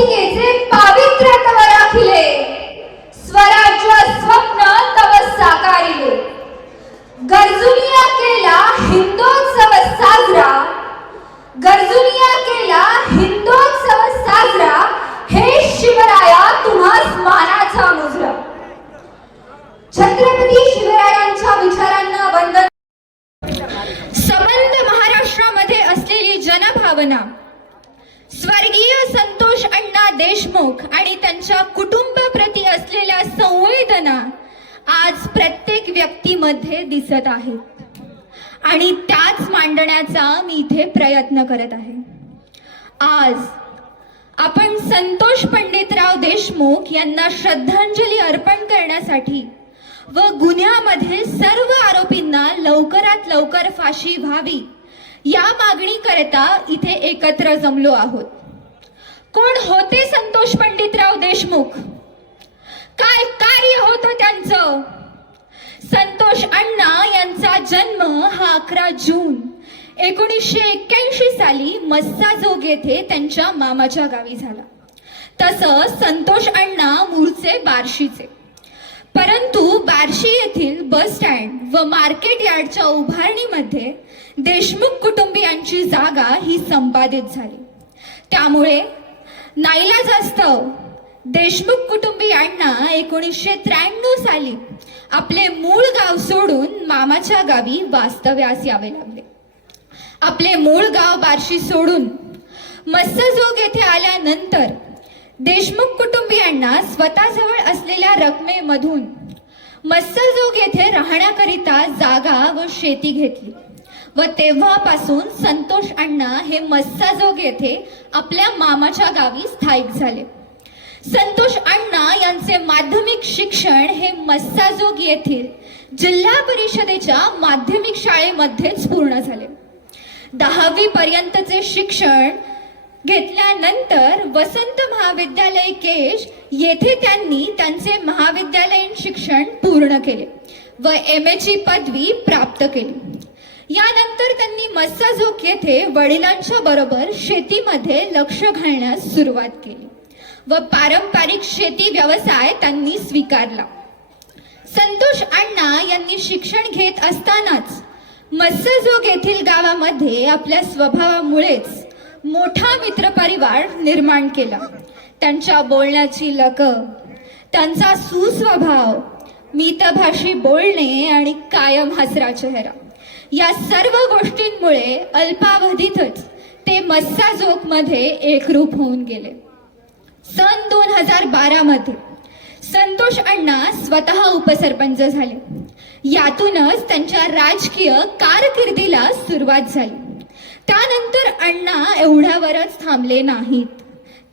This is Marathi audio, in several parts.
मौक्तिकेचे पावित्र्य तव राखिले स्वराज्य स्वप्न तव साकारिले. गरजुनिया केला हिंदोत्सव साजरा. गरजुनिया केला हिंदोत्सव साजरा. हे शिवराया तुम्हास मानाचा मुजरा छत्रपती शिवरायांच्या विचारांना वंदन. संबंध महाराष्ट्रामध्ये असलेली जनभावना. देशमुख आणि त्यांच्या कुटुंबाप्रती असलेल्या संवेदना आज प्रत्येक व्यक्तीमध्ये दिसत आहेत. आणि त्याच मांडण्याचा मी इथे प्रयत्न करत आहे. आज आपण संतोष पंडितराव देशमुख यांना श्रद्धांजली अर्पण करण्यासाठी व गुन्ह्यामध्ये सर्व आरोपींना लवकरात लवकर फाशी व्हावी या मागणी करता इथे एकत्र जमलो आहोत. कोण होते संतोष पंडितराव देशमुख? काय कार्य होतं त्यांचं? संतोष अण्णा यांचा जन्म हा अकरा जून एकोणीसशे एक्क्याऐंशी साली मस्साजोग येथे त्यांच्या मामाच्या गावी झाला. तसं संतोष अण्णा मूळचे बार्शीचे. परंतु बार्शी येथील बस स्टँड व मार्केट यार्डच्या उभारणीमध्ये देशमुख कुटुंबियांची जागा ही संपादित झाली. त्यामुळे नाईलाज असतं. देशमुख कुटुंबियांना एकोणीसशे त्र्याण्णव साली आपले मूळ गाव सोडून मामाच्या गावी वास्तव्यास यावे लागले. आपले मूळ गाव बार्शी सोडून मत्स्यजोग येथे आल्यानंतर देशमुख कुटुंबियांना स्वतःजवळ असलेल्या रकमेमधून मत्स्यजोग येथे राहण्याकरिता जागा व शेती घेतली. व तेव्हापासून संतोष अण्णा हे मस्साजोग येथे आपल्या मामाच्या गावी स्थायिक झाले. संतोष अण्णा यांचे माध्यमिक शिक्षण हे मस्साजोग येथील जिल्हा परिषदेच्या माध्यमिक शाळेमध्येच पूर्ण झाले. दहावी पर्यंतचे शिक्षण घेतल्यानंतर वसंत महाविद्यालय केश येथे त्यांनी त्यांचे महाविद्यालयीन शिक्षण पूर्ण केले व एम ची पदवी प्राप्त केली. यानंतर त्यांनी मस्साजोग येथे वडिलांच्या बरोबर शेतीमध्ये लक्ष घालण्यास सुरुवात केली व पारंपरिक शेती व्यवसाय त्यांनी स्वीकारला. संतोष अण्णा यांनी शिक्षण घेत असतानाच मत्स्यजोग येथील गावामध्ये आपल्या स्वभावामुळेच मोठा मित्रपरिवार निर्माण केला. त्यांच्या बोलण्याची लक त्यांचा सुस्वभाव मितभाषी बोलणे आणि कायम हसरा चेहरा. या सर्व गोष्टींमुळे अल्पावधीतच ते मस्साजोकमध्ये एकरूप होऊन गेले. सन दोन हजार बारा मध्ये संतोष अण्णा स्वतः उपसरपंच झाले. यातूनच त्यांच्या राजकीय कारकिर्दीला सुरुवात झाली. त्यानंतर अण्णा एवढ्यावरच थांबले नाहीत.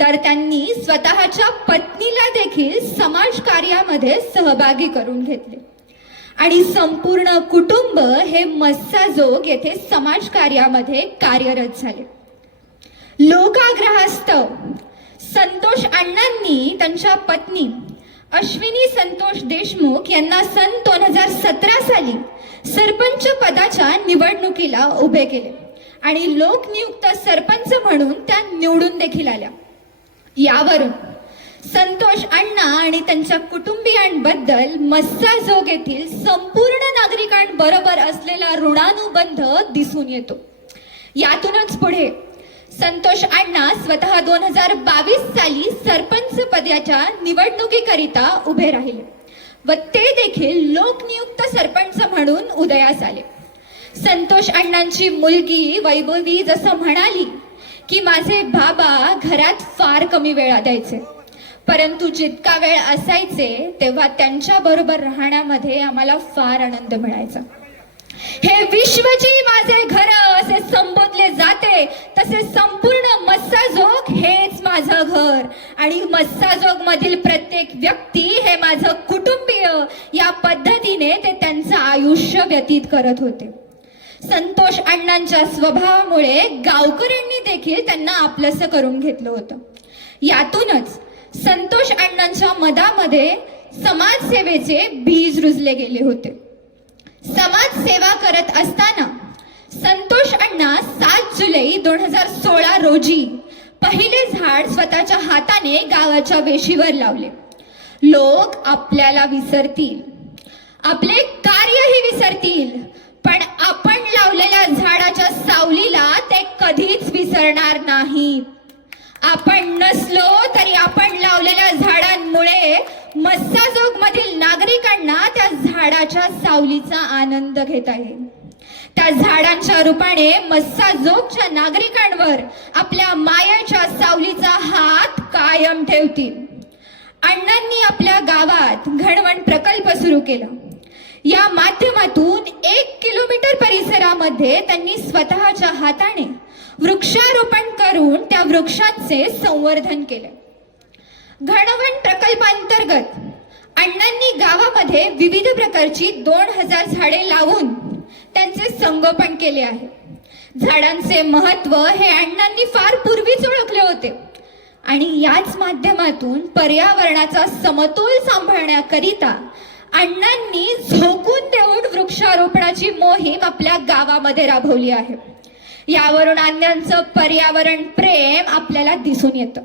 तर त्यांनी स्वतःच्या पत्नीला देखील समाज कार्यामध्ये सहभागी करून घेतले. आणि संपूर्ण कुटुंब हे मस्साजोग येथे समाज कार्यामध्ये कार्यरत झाले. लोकाग्रहास्तव संतोष अण्णांनी त्यांच्या पत्नी अश्विनी संतोष देशमुख यांना सन दोन हजार सतरा साली सरपंच पदाच्या निवडणुकीला उभे केले आणि लोकनियुक्त सरपंच म्हणून त्या निवडून देखील आल्या. यावरून संतोष अण्णा आणि त्यांच्या कुटुंबियांबद्दल मस्साजोग येथील संपूर्ण नागरिकांबरोबर असलेला ऋणानुबंध दिसून येतो. यातूनच पुढे संतोष अण्णा स्वतः दोन हजार बावीस साली सरपंच पदाच्या निवडणुकीकरिता उभे राहिले व ते देखील लोकनियुक्त सरपंच म्हणून उदयास आले. संतोष अण्णांची मुलगी वैभवी जसं म्हणाली की माझे बाबा घरात फार कमी वेळा द्यायचे. परंतु जितका वेळ असायचे तेव्हा त्यांच्या बरोबर राहण्यामध्ये आम्हाला फार आनंद मिळायचा. हे विश्वजी माझे घर असे संबोधले जाते तसे संपूर्ण मस्साजोग हेच माझं घर. आणि मस्साजोग मधील प्रत्येक व्यक्ती हे माझं कुटुंबीय या पद्धतीने ते त्यांचं आयुष्य व्यतीत करत होते. संतोष अण्णांच्या स्वभावामुळे गावकऱ्यांनी देखील त्यांना आपलंसं करून घेतलं होतं. यातूनच संतोष अण्णांच्या मधामध्ये समाजसेवेचे बीज रुजले गेले होते. समाज सेवा करत असताना संतोष अण्णा सात जुलै दोन हजार सोळा रोजी पहिले झाड स्वतःच्या हाताने गावाच्या वेशीवर लावले. लोक आपल्याला विसरतील. आपले कार्यही विसरतील पण आपण लावलेल्या झाडाच्या सावलीला ते कधीच विसरणार नाही. आपण नसलो तरी आपण लावलेल्या झाडांमुळे मस्साजोग मधील नागरिकांना त्या झाडाच्या सावलीचा आनंद घेता येईल त्या झाडांच्या रूपाने मस्साजोगच्या नागरिकांवर आपल्या मायेच्या सावलीचा हात कायम ठेवतील. अण्णांनी आपल्या गावात घडवण प्रकल्प सुरू केला. या माध्यमातून एक किलोमीटर परिसरामध्ये त्यांनी स्वतःच्या हाताने वृक्षारोपण करून त्या वृक्षांचे संवर्धन केले. घडवण प्रकल्पांतर्गत अण्णांनी गावामध्ये विविध प्रकारची दोन हजार झाडे लावून त्यांचे संगोपन केले आहे. झाडांचे महत्त्व हे अण्णांनी फार पूर्वीच ओळखले होते. आणि याच माध्यमातून पर्यावरणाचा समतोल सांभाळण्याकरिता अण्णांनी झोकून देऊन वृक्षारोपणाची मोहीम आपल्या गावामध्ये राबवली आहे. यावरून अन्यांचं पर्यावरण प्रेम आपल्याला दिसून येतं.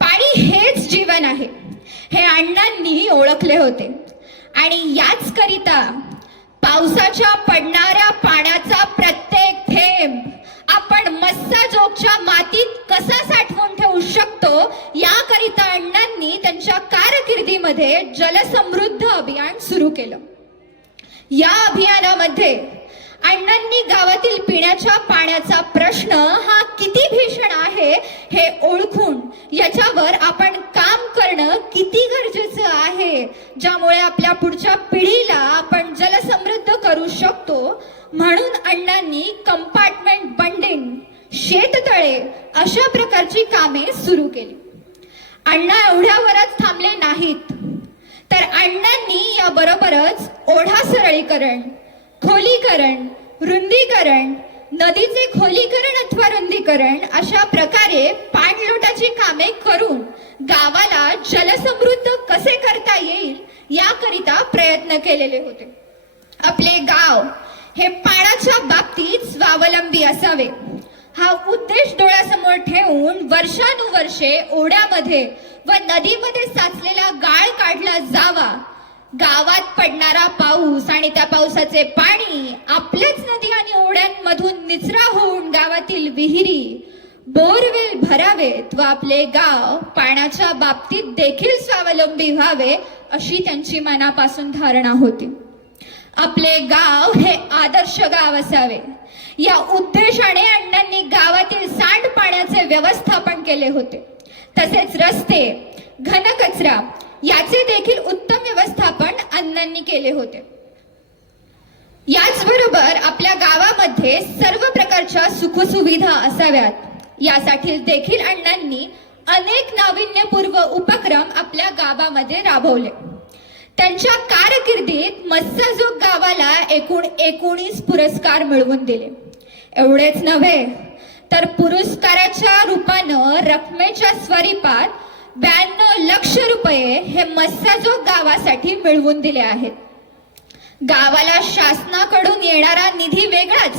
पाणी हेच जीवन आहे. हे अण्णांनी ओळखले होते. आणि याच करिता पावसाच्या पडणाऱ्या पाण्याचा प्रत्येक थेंब आपण मस्साजोगच्या मातीत कसा साठवून ठेवू शकतो याकरिता अण्णांनी त्यांच्या कारकिर्दीमध्ये जलसमृद्ध अभियान सुरू केलं. या अभियानामध्ये अण्णांनी गावातील पिण्याच्या पाण्याचा प्रश्न हा किती भीषण आहे हे ओळखून याच्यावर आपण काम करणं किती गरजेचं आहे ज्यामुळे आपल्या पुढच्या पिढीला आपण जलसमृद्ध करू शकतो. म्हणून अण्णांनी कंपार्टमेंट बंडिंग शेततळे अशा प्रकारची कामे सुरू केली. अण्णा एवढ्यावरच थांबले नाहीत. तर अण्णांनी याबरोबरच ओढा सरळीकरण खोलीकरण रुंदीकरण नदीचे खोलीकरण अथवा रुंदीकरण अशा प्रकारे पाणलोटाची कामे करून गावाला जलसमृद्ध कसे करता येईल याकरिता प्रयत्न केलेले होते. आपले गाव हे पाण्याच्या बाबतीत स्वावलंबी असावे. हा उद्देश डोळ्यासमोर ठेवून वर्षानुवर्षे ओढ्यामध्ये व नदीमध्ये साचलेला गाळ काढला जावा गावात पडणारा पाऊस आणि त्या पावसाचे पाणी आपल्याच नदी आणि ओढ्यांमधून निचरा होऊन गावातील विहिरी बोरवेल भरावेत व आपले गाव पाण्याच्या बाबतीत देखील स्वावलंबी व्हावे अशी त्यांची मनापासून धारणा होती. आपले गाव हे आदर्श गाव असावे. या उद्देशाने अण्णांनी गावातील सांडपाण्याचे व्यवस्थापन केले होते. तसेच रस्ते घनकचरा याचे देखील त्यांनी केले होते. याचबरोबर आपल्या गावामध्ये सर्व प्रकारच्या सुखसुविधा असाव्यात. यासाठी देखील अण्णांनी अनेक नाविन्यपूर्व उपक्रम आपल्या गावामध्ये राबवले. त्यांच्या कारकिर्दीत मत्स्यजोग गावाला एकूण एकोणीस पुरस्कार मिळवून दिले. एवढेच नव्हे तर पुरस्काराच्या रूपानं रकमेच्या स्वरूपात ब्याण्णव लक्ष रुपये हे मत्स्यजोग गावासाठी मिळवून दिले आहेत. गावाला शासनाकडून येणारा निधी वेगळाच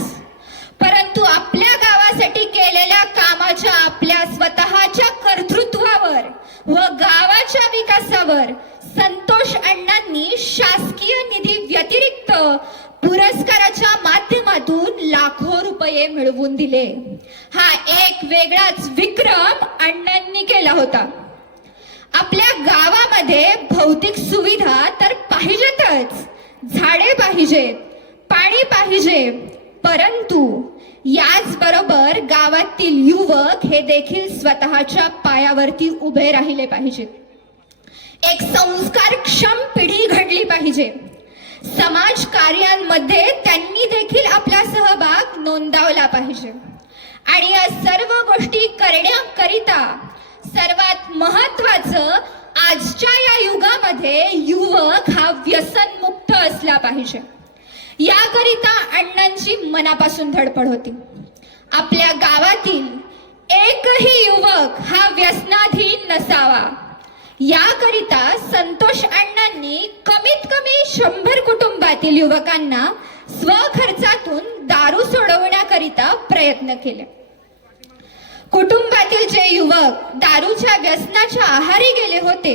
परंतु आपल्या गावासाठी केलेल्या कामाच्या आपल्या स्वतःच्या कर्तृत्वावर व गावाच्या विकासावर संतोष अण्णांनी शासकीय निधी व्यतिरिक्त पुरस्काराच्या माध्यमातून लाखो रुपये मिळवून दिले. हा एक वेगळाच विक्रम अण्णांनी केला होता. आपल्या गावामध्ये भौतिक सुविधा तर पाहिजेतच. झाडे पाहिजेत पाणी पाहिजे परंतु याचबरोबर गावातील युवक हे देखील स्वतःच्या पायावरती उभे राहिले पाहिजेत. एक संस्कारक्षम पिढी घडली पाहिजे. समाज कार्यांमध्ये त्यांनी देखील आपला सहभाग नोंदवला पाहिजे. आणि या सर्व गोष्टी करण्याकरिता सर्वात महत्वाचं आजच्या या युगामध्ये युवक हा व्यसनमुक्त असला पाहिजे. याकरिता अण्णांची मनापासून धडपड होती. आपल्या गावातील एकही युवक हा व्यसनाधीन नसावा. याकरिता संतोष अण्णांनी कमीत कमी शंभर कुटुंबातील युवकांना स्वखर्चातून दारू सोडवण्याकरिता प्रयत्न केले. कुटुंबातील जे युवक दारूच्या व्यसनाच्या आहारी गेले होते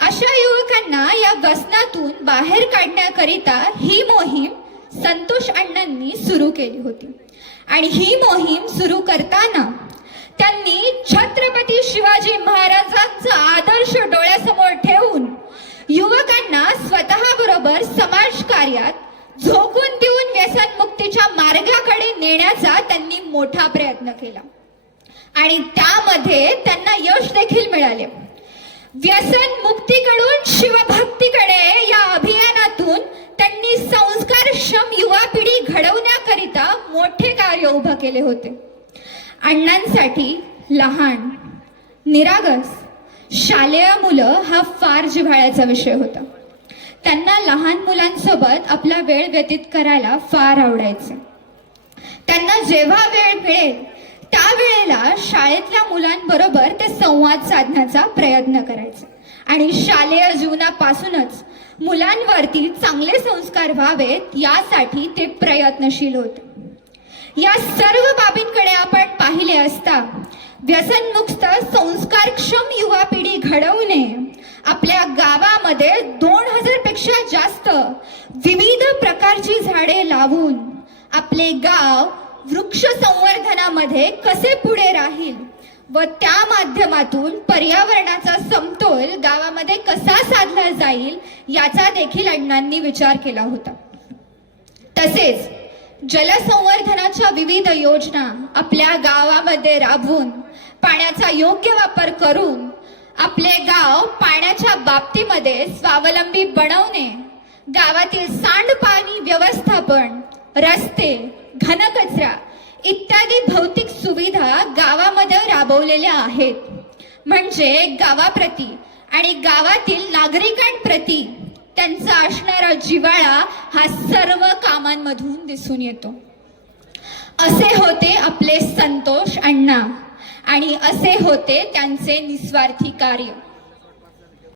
अशा युवकांना या व्यसनातून बाहेर काढण्याकरिता ही मोहीम संतोष अण्णांनी सुरू केली होती. आणि ही मोहीम सुरू करताना त्यांनी छत्रपती शिवाजी महाराजांचा आदर्श डोळ्यासमोर ठेवून युवकांना स्वतःबरोबर समाज कार्यात झोकून देऊन व्यसनमुक्तीच्या मार्गाकडे नेण्याचा त्यांनी मोठा प्रयत्न केला. आणि त्यामध्ये त्यांना यश देखील मिळाले. व्यसन मुक्तीकडून शिवभक्तीकडे या अभियानातून त्यांनी संस्कारक्षम युवा पिढी घडवण्याकरिता मोठे कार्य उभं केले होते. अण्णांसाठी लहान निरागस शालेय मुलं हा फार जिव्हाळ्याचा विषय होता. त्यांना लहान मुलांसोबत आपला वेळ व्यतीत करायला फार आवडायचे. त्यांना जेव्हा वेळ मिळेल त्यावेळेला शाळेतल्या मुलांबरोबर ते संवाद साधण्याचा प्रयत्न करायचे. आणि शालेय जीवनापासूनच मुलांवरती चांगले संस्कार व्हावेत यासाठी ते प्रयत्नशील होते. या सर्व बाबींकडे आपण पाहिले असता व्यसनमुक्त संस्कारक्षम युवा पिढी घडवणे आपल्या गावामध्ये दोन हजारपेक्षा जास्त विविध प्रकारची झाडे लावून आपले गाव वृक्ष संवर्धनामध्ये कसे पुढे राहील व त्या माध्यमातून पर्यावरणाचा समतोल गावामध्ये कसा साधला जाईल याचा देखील अण्णांनी विचार केला होता. तसेच जलसंवर्धनाच्या विविध योजना आपल्या गावामध्ये राबवून पाण्याचा योग्य वापर करून आपले गाव पाण्याच्या बाबतीमध्ये स्वावलंबी बनवणे गावातील सांडपाणी व्यवस्थापन रस्ते घनकचरा इत्यादी भौतिक सुविधा गावामध्ये राबवलेल्या आहेत. म्हणजे गावाप्रती आणि गावातील नागरिकांप्रती त्यांचा असणारा जिव्हाळा हा सर्व कामांमधून दिसून येतो. असे होते आपले संतोष अण्णा आणि असे होते त्यांचे निस्वार्थी कार्य.